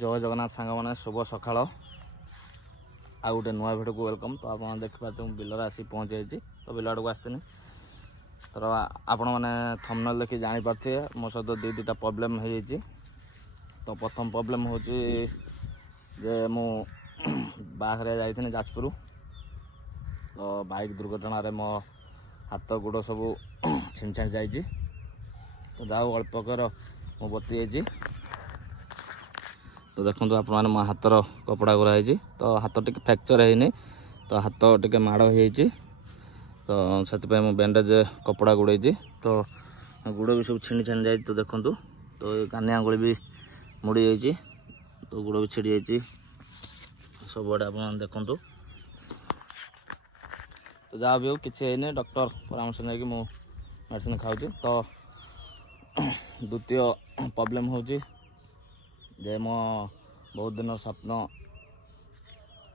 जय जगन्नाथ सांग मैंने शुभ सकाल आ गए नुआ भिड को वेलकम। तो आप देखिए बिलर आसी पहुँच जाइए। तो बिल आड़ को आसती तर आपण मैंने थंबनेल देखि जानीपारे मो सहित दुईटा प्रोब्लेम हो। तो प्रथम प्रोब्लेम हूँ जे मु बाहर जाइए जाजपुर। तो बाइक दुर्घटन मो हाथ गोड़ सब छिण छाण जाइए। तो जाओ अल्पकर मु बची जाइए। तो देखो आप मो हाथर कपड़ा गुरा है। तो हाथ टे फ्रैक्चर है। तो हाथ टे माड़ हो। तो से बैंडेज कपड़ा गुड़े। तो गुड़ भी सब छिणी छाणी जाए। तो देखो तो कानी आंगुली भी मुड़ी जाइए। तो गुड़ भी छिड़ी जाइए सब आड़े आप देखु। तो जहाँ भी हो किसी है डॉक्टर परामर्श नहीं मु मेडिसिन खाऊँ। तो द्वितीय प्रोब्लेम हूँ जे मो बहुत दिन स्वप्न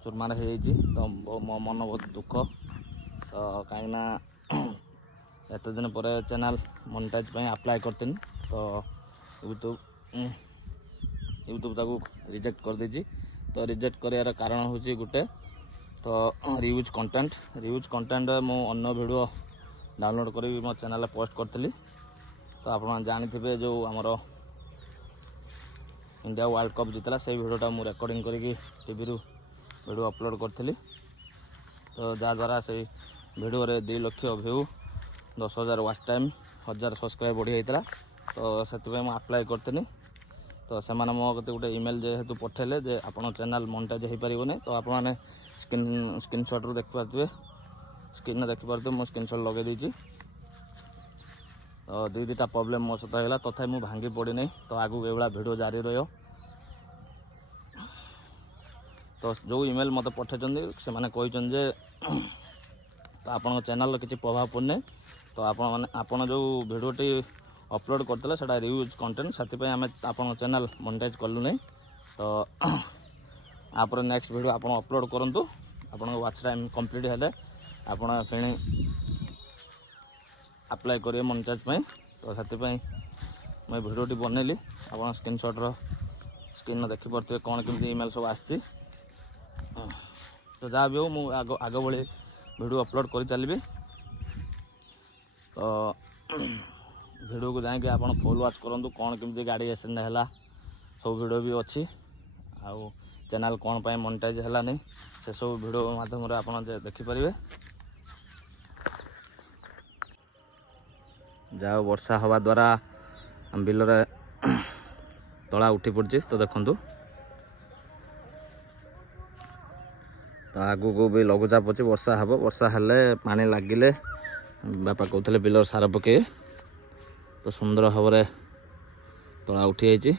चुरमार हो। तो मो मन बहुत दुख। तो कहीं एत दिन पर चैनल मोनेटाइज अप्लाई करती। तो यूट्यूब ताकू रिजेक्ट कर दीजिए। तो रिजेक्ट करार कारण हूँ गोटे तो रियूज कंटेंट मु अन्य वीडियो डाउनलोड कर मो चैनल पोस्ट करी। तो आप जानी जो आमर इंडिया वर्ल्ड कप जीतला से वीडियोटा मु रिकॉर्डिंग करके टीवी रू वीडियो अपलोड करी। तो जहाँद्वारा से video 2 lakh view 10,000 watch time 1000 subscribe बढ़ी होता। तो से अप्लाई करी। तो से मो कते गोटे ईमेल जेहेतु पठेले जे आपन चैनल मोनेटाइज हो पारे। तो आपने स्क्रीनशॉट रू देखिपे स्क्रीन देखिपे मो स्क्रीनशॉट लगे दीजिए। तो दुईटा प्रोब्लेम मो सहित है तथा मुझे भांगी पड़ी नहीं। तो आगू एभला वीडियो जारी रही। तो जो ईमेल मत पठे से मैंने कहते तो आपण चैनल किसी प्रभाव पड़े। तो आपण जो वीडियोटी अपलोड करते से रिव्यूज कंटेंट से आम आप चैनल मोनेटाइज कलु नहीं। तो आप नेक्स्ट वीडियो आप अपलोड करूँ आप वाच टाइम कंप्लीट हेले आप अप्लाई करेंगे मोनेटाइज। तो से मैं वीडियोटी बनैली आप स्क्रीनशॉट स्क्रीन देखिपे कौन केमती ईमेल सब आसी। तो जहाँ भी हो मुझे आग भाई वीडियो अपलोड कर चलिए। तो वीडियो को जाकि आप फुल वाच करूँ कौन केमती गाड़ी एक्सीडेंट है सब वीडियो भी अच्छी। आउ चैनल कौन पाई मोनेटाइज है नहीं से सब वीडियो माध्यम आप देखिपारे। जाओ वर्षा हवा द्वारा बिलर तला उठी पड़ी। तो देखु तो आगू को भी लघुचाप अच्छी वर्षा हे। वर्षा हेले पानी लगिले बापा कहते बिलर सार पके। तो सुंदर भाव तला उठी जाइए।